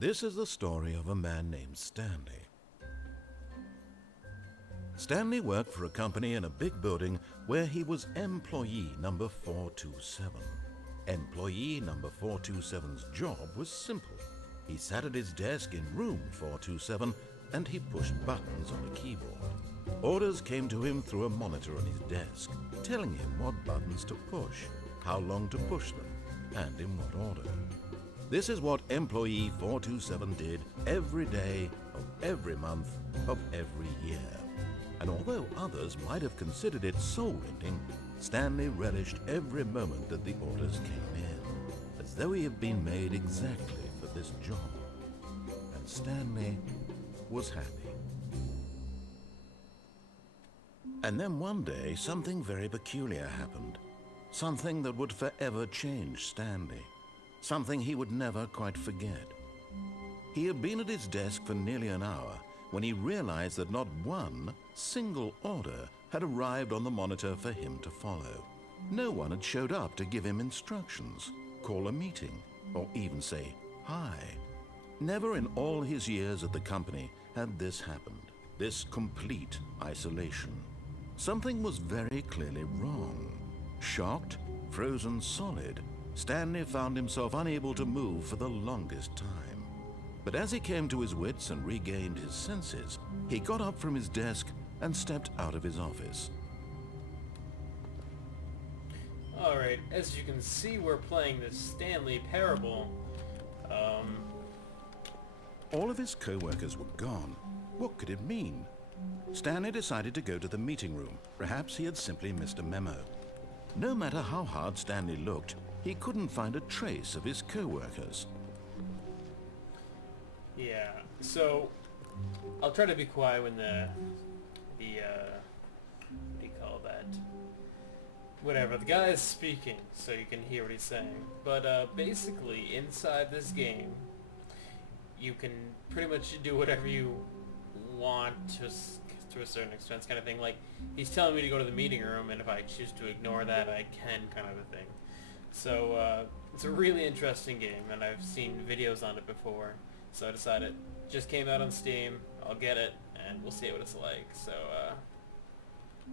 This is the story of a man named Stanley. Stanley worked for a company in a big building where he was employee number 427. Employee number 427's job was simple. He sat at his desk in room 427 and he pushed buttons on a keyboard. Orders came to him through a monitor on his desk, telling him what buttons to push, how long to push them, and in what order. This is what employee 427 did every day of every month of every year. And although others might have considered it soul-rending, Stanley relished every moment that the orders came in, as though he had been made exactly for this job. And Stanley was happy. And then one day, something very peculiar happened. Something that would forever change Stanley. Something he would never quite forget. He had been at his desk for nearly an hour when he realized that not one single order had arrived on the monitor for him to follow. No one had showed up to give him instructions, call a meeting, or even say hi. Never in all his years at the company had this happened, this complete isolation. Something was very clearly wrong. Shocked, frozen solid, Stanley found himself unable to move for the longest time. But as he came to his wits and regained his senses, he got up from his desk and stepped out of his office. Alright, as you can see, we're playing this Stanley parable. All of his co-workers were gone. What could it mean? Stanley decided to go to the meeting room. Perhaps he had simply missed a memo. No matter how hard Stanley looked, he couldn't find a trace of his co-workers. Yeah, so I'll try to be quiet when what do you call that? Whatever, the guy is speaking, so you can hear what he's saying. But basically, inside this game, you can pretty much do whatever you want to a certain extent, kind of thing. Like, he's telling me to go to the meeting room, and if I choose to ignore that, I can, kind of a thing. So it's a really interesting game, and I've seen videos on it before. So I decided, just came out on Steam, I'll get it, and we'll see what it's like. So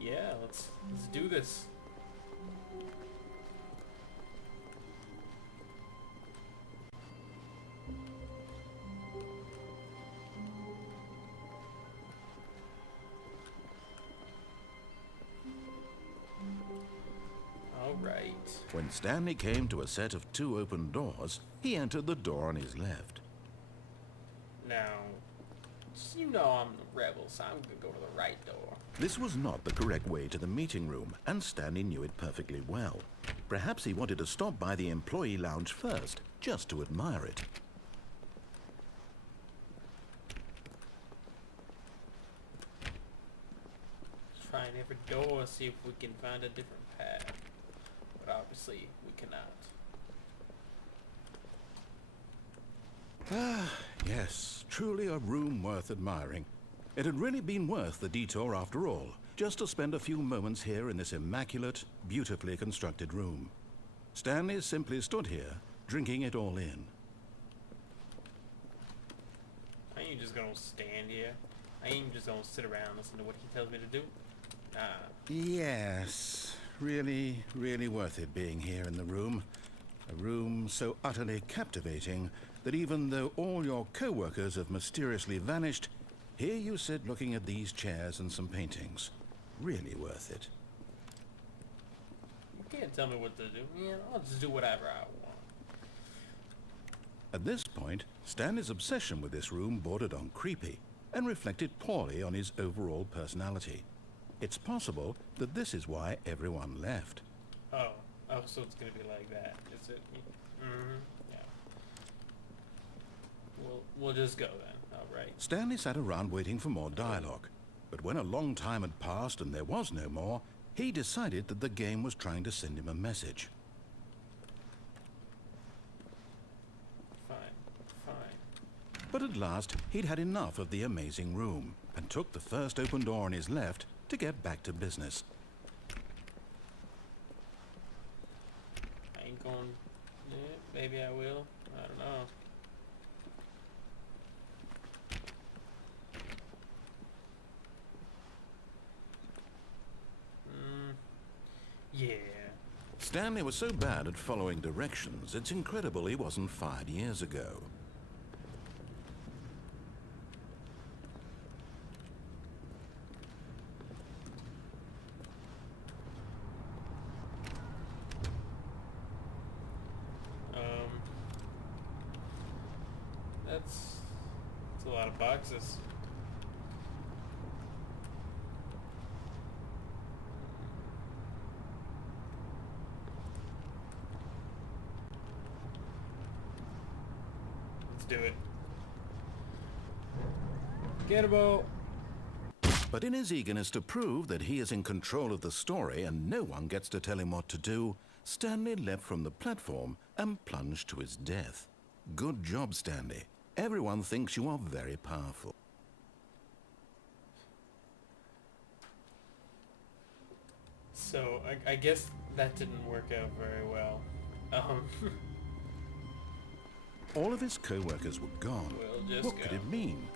yeah, let's do this. Alright. When Stanley came to a set of 2 open doors, he entered the door on his left. Now, you know I'm the rebel, so I'm gonna go to the right door. This was not the correct way to the meeting room, and Stanley knew it perfectly well. Perhaps he wanted to stop by the employee lounge first, just to admire it. Trying every door, see if we can find a different path. But obviously, we cannot. Ah, yes, truly a room worth admiring. It had really been worth the detour after all, just to spend a few moments here in this immaculate, beautifully constructed room. Stanley simply stood here, drinking it all in. I ain't just gonna stand here. I ain't just gonna sit around and listen to what he tells me to do. Nah. Yes, really, really worth it being here in the room. A room so utterly captivating that even though all your co-workers have mysteriously vanished, here you sit looking at these chairs and some paintings. Really worth it. You can't tell me what to do. Yeah, I'll just do whatever I want. At this point, Stanley's obsession with this room bordered on creepy and reflected poorly on his overall personality. It's possible that this is why everyone left. Oh, so it's gonna be like that, is it? Mm-hmm. Yeah. We'll just go then. All right. Stanley sat around waiting for more dialogue, but when a long time had passed and there was no more, he decided that the game was trying to send him a message. Fine. But at last, he'd had enough of the amazing room and took the first open door on his left to get back to business. I ain't going... Yeah, maybe I will. I don't know. Yeah. Stanley was so bad at following directions, it's incredible he wasn't fired years ago. That's a lot of boxes. Let's do it. Get a boat. But in his eagerness to prove that he is in control of the story and no one gets to tell him what to do, Stanley leapt from the platform and plunged to his death. Good job, Stanley. Everyone thinks you are very powerful. So, I guess that didn't work out very well. All of his co-workers were gone. We'll just What could go. it mean?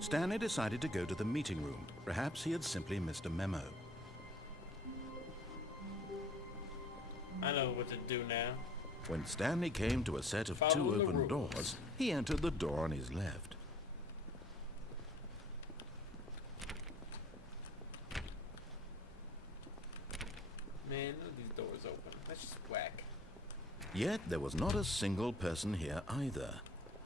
Stanley decided to go to the meeting room. Perhaps he had simply missed a memo. I know what to do now. When Stanley came to a set of Follow two the open rules. doors, he entered the door on his left. Man, none of these doors open. That's just whack. Yet there was not a single person here either.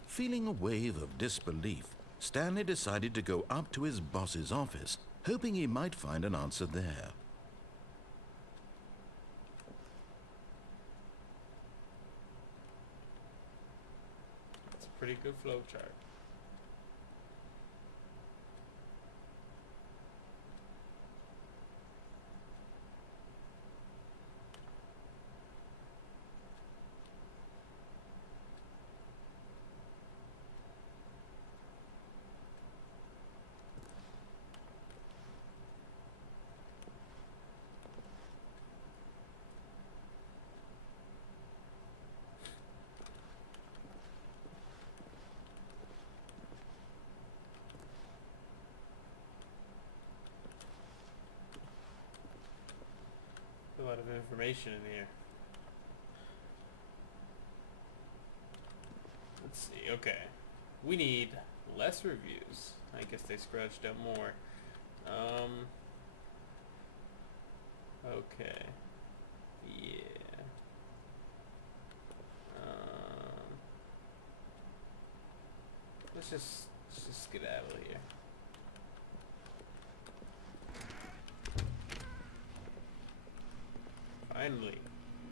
Feeling a wave of disbelief, Stanley decided to go up to his boss's office, hoping he might find an answer there. It's a pretty good flow chart. A lot of information in here. Let's see, okay. We need less reviews. I guess they scratched out more. Okay. Yeah. Let's just get out of here. Finally.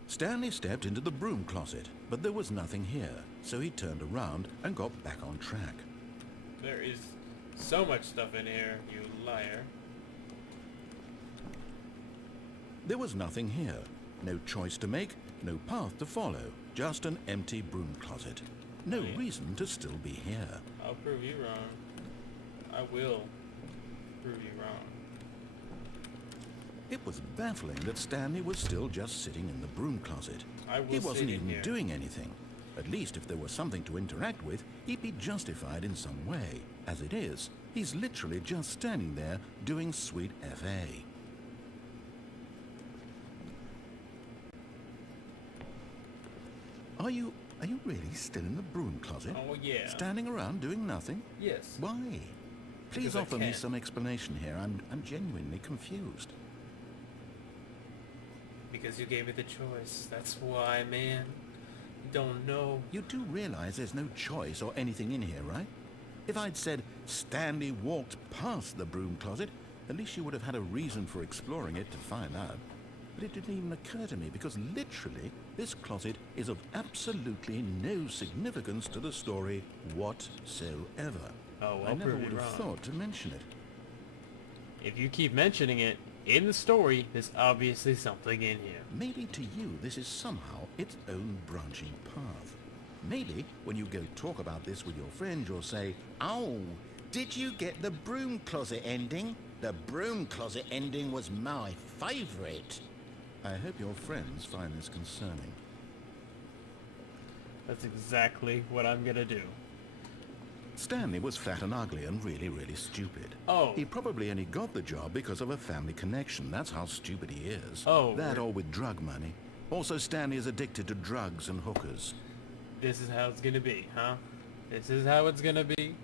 Stanley stepped into the broom closet, but there was nothing here, so he turned around and got back on track. There is so much stuff in here, you liar. There was nothing here. No choice to make, no path to follow, just an empty broom closet. No Yeah. reason to still be here. I'll prove you wrong. I will prove you wrong. It was baffling that Stanley was still just sitting in the broom closet. I will He wasn't sit in even here. doing anything. At least if there was something to interact with, he'd be justified in some way. As it is, he's literally just standing there doing sweet FA. Are you really still in the broom closet? Oh yeah. Standing around doing nothing? Yes. Why? Please Because I offer me can. some explanation here. I'm genuinely confused. Because you gave me the choice. That's why, man. You don't know. You do realize there's no choice or anything in here, right? If I'd said Stanley walked past the broom closet, at least you would have had a reason for exploring it to find out. But it didn't even occur to me because literally this closet is of absolutely no significance to the story whatsoever. Oh, I I'll never prove would you have wrong. thought to mention it. If you keep mentioning it in the story, there's obviously something in here. Maybe to you this is somehow its own branching path. Maybe when you go talk about this with your friends, you'll say, "Oh, did you get the broom closet ending? The broom closet ending was my favorite." I hope your friends find this concerning. That's exactly what I'm gonna do. Stanley was fat and ugly and really, really stupid. Oh. He probably only got the job because of a family connection. That's how stupid he is. Oh. That or with drug money. Also, Stanley is addicted to drugs and hookers. This is how it's gonna be, huh? This is how it's gonna be?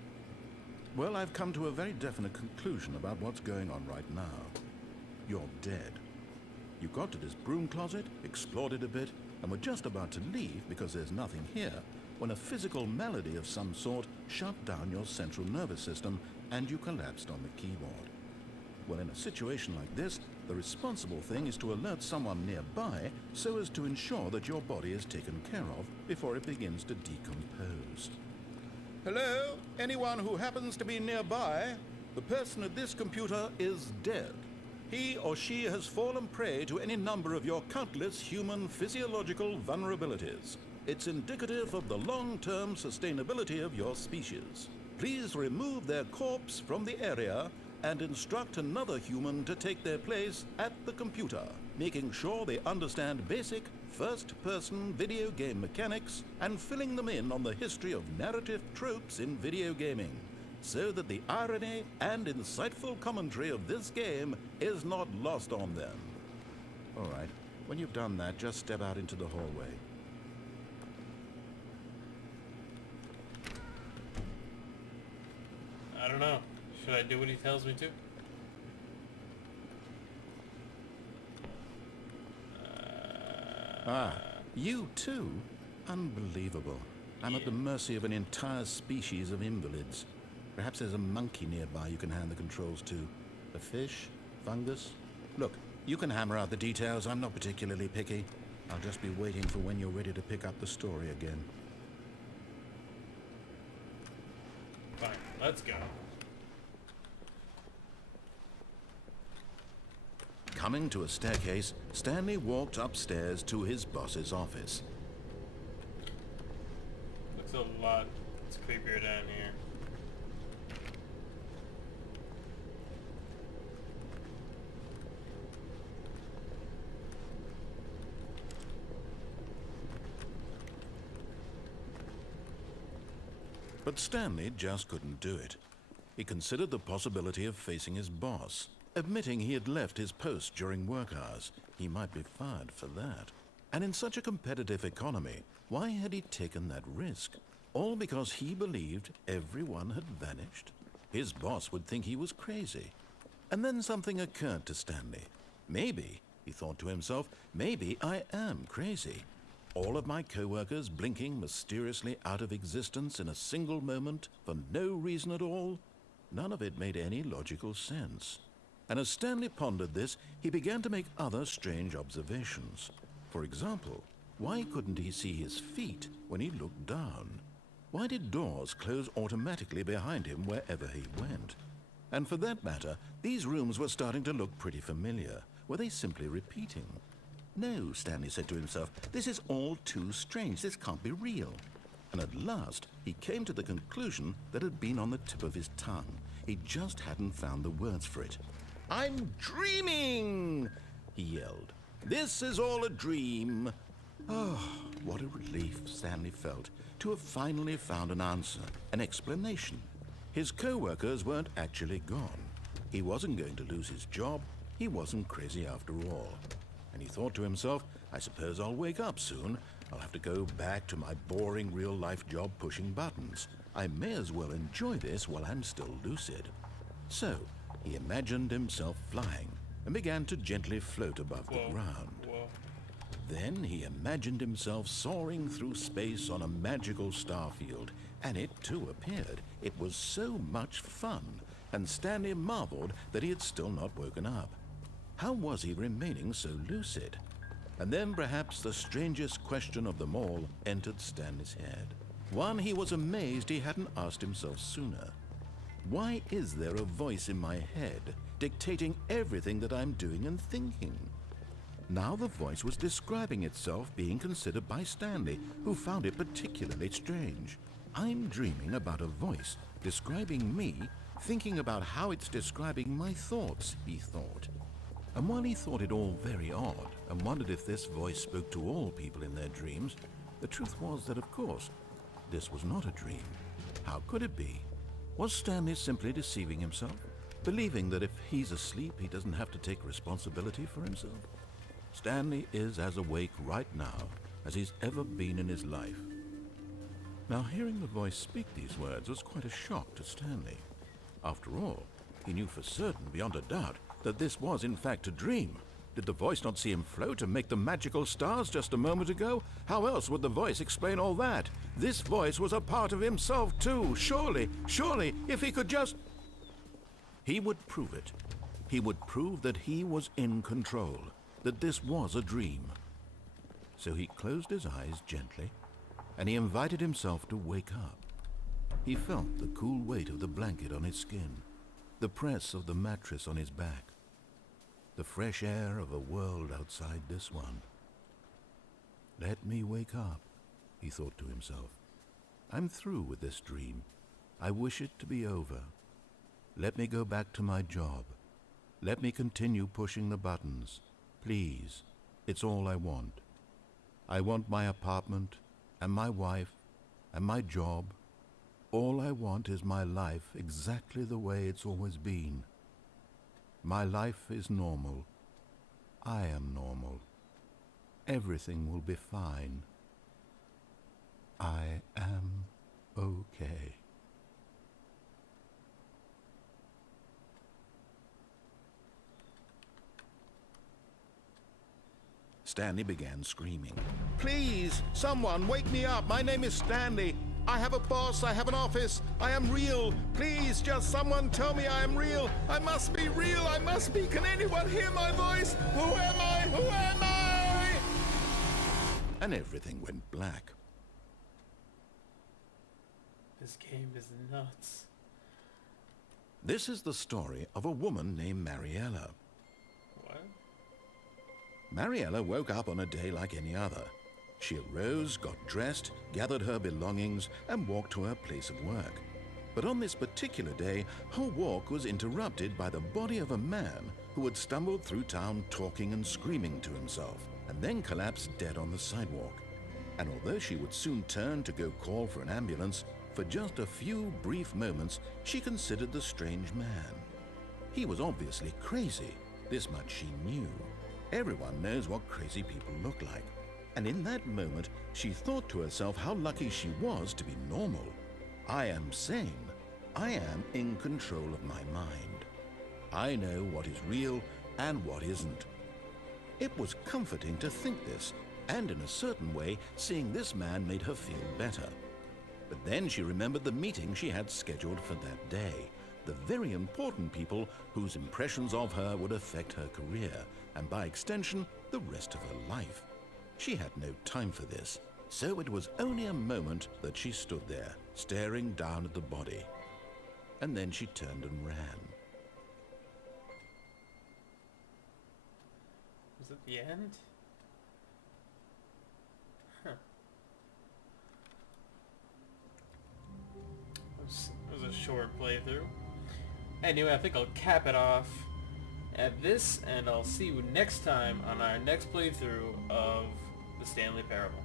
Well, I've come to a very definite conclusion about what's going on right now. You're dead. You got to this broom closet, explored it a bit, and were just about to leave because there's nothing here, when a physical malady of some sort shut down your central nervous system and you collapsed on the keyboard. Well, in a situation like this, the responsible thing is to alert someone nearby so as to ensure that your body is taken care of before it begins to decompose. Hello? Anyone who happens to be nearby? The person at this computer is dead. He or she has fallen prey to any number of your countless human physiological vulnerabilities. It's indicative of the long-term sustainability of your species. Please remove their corpse from the area and instruct another human to take their place at the computer, making sure they understand basic first-person video game mechanics and filling them in on the history of narrative tropes in video gaming, so that the irony and insightful commentary of this game is not lost on them. All right, when you've done that, just step out into the hallway. I don't know. Should I do what he tells me to? You too? Unbelievable. I'm at the mercy of an entire species of invalids. Perhaps there's a monkey nearby you can hand the controls to. A fish? Fungus? Look, you can hammer out the details. I'm not particularly picky. I'll just be waiting for when you're ready to pick up the story again. Fine, let's go. Coming to a staircase, Stanley walked upstairs to his boss's office. Looks a lot creepier down here. But Stanley just couldn't do it. He considered the possibility of facing his boss, admitting he had left his post during work hours. He might be fired for that. And in such a competitive economy, why had he taken that risk? All because he believed everyone had vanished? His boss would think he was crazy. And then something occurred to Stanley. Maybe, he thought to himself, maybe I am crazy. All of my co-workers blinking mysteriously out of existence in a single moment for no reason at all? None of it made any logical sense. And as Stanley pondered this, he began to make other strange observations. For example, why couldn't he see his feet when he looked down? Why did doors close automatically behind him wherever he went? And for that matter, these rooms were starting to look pretty familiar. Were they simply repeating? No, Stanley said to himself, this is all too strange. This can't be real. And at last, he came to the conclusion that had been on the tip of his tongue. He just hadn't found the words for it. I'm dreaming, he yelled. This is all a dream. Oh, what a relief Stanley felt to have finally found an answer, an explanation. His co-workers weren't actually gone. He wasn't going to lose his job. He wasn't crazy after all. And he thought to himself, I suppose I'll wake up soon. I'll have to go back to my boring real-life job pushing buttons. I may as well enjoy this while I'm still lucid. So, he imagined himself flying and began to gently float above the ground. Whoa. Then he imagined himself soaring through space on a magical starfield, and it too appeared. It was so much fun, and Stanley marveled that he had still not woken up. How was he remaining so lucid? And then perhaps the strangest question of them all entered Stanley's head. One he was amazed he hadn't asked himself sooner. Why is there a voice in my head dictating everything that I'm doing and thinking? Now the voice was describing itself being considered by Stanley, who found it particularly strange. I'm dreaming about a voice describing me, thinking about how it's describing my thoughts, he thought. And while he thought it all very odd and wondered if this voice spoke to all people in their dreams, the truth was that, of course, this was not a dream. How could it be? Was Stanley simply deceiving himself? Believing that if he's asleep, he doesn't have to take responsibility for himself? Stanley is as awake right now as he's ever been in his life. Now, hearing the voice speak these words was quite a shock to Stanley. After all, he knew for certain, beyond a doubt, that this was in fact a dream. Did the voice not see him float and make the magical stars just a moment ago? How else would the voice explain all that? This voice was a part of himself too. Surely, if he could just... He would prove it. He would prove that he was in control, that this was a dream. So he closed his eyes gently, and he invited himself to wake up. He felt the cool weight of the blanket on his skin, the press of the mattress on his back, the fresh air of a world outside this one. Let me wake up, he thought to himself. I'm through with this dream. I wish it to be over. Let me go back to my job. Let me continue pushing the buttons. Please, it's all I want. I want my apartment, and my wife, and my job. All I want is my life exactly the way it's always been. My life is normal. I am normal. Everything will be fine. I am okay. Stanley began screaming. Please, someone, wake me up. My name is Stanley. I have a boss. I have an office. I am real. Please, just someone tell me I am real. I must be real. I must be. Can anyone hear my voice? Who am I? Who am I? And everything went black. This game is nuts. This is the story of a woman named Mariella. What? Mariella woke up on a day like any other. She arose, got dressed, gathered her belongings, and walked to her place of work. But on this particular day, her walk was interrupted by the body of a man who had stumbled through town talking and screaming to himself, and then collapsed dead on the sidewalk. And although she would soon turn to go call for an ambulance, for just a few brief moments she considered the strange man. He was obviously crazy. This much she knew. Everyone knows what crazy people look like. And in that moment, she thought to herself how lucky she was to be normal. I am sane. I am in control of my mind. I know what is real and what isn't. It was comforting to think this, and in a certain way, seeing this man made her feel better. But then she remembered the meeting she had scheduled for that day, the very important people whose impressions of her would affect her career, and by extension, the rest of her life. She had no time for this, so it was only a moment that she stood there, staring down at the body. And then she turned and ran. Was it the end? Huh. It was a short playthrough. Anyway, I think I'll cap it off at this, and I'll see you next time on our next playthrough of the Stanley Parable.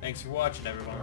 Thanks for watching, everyone.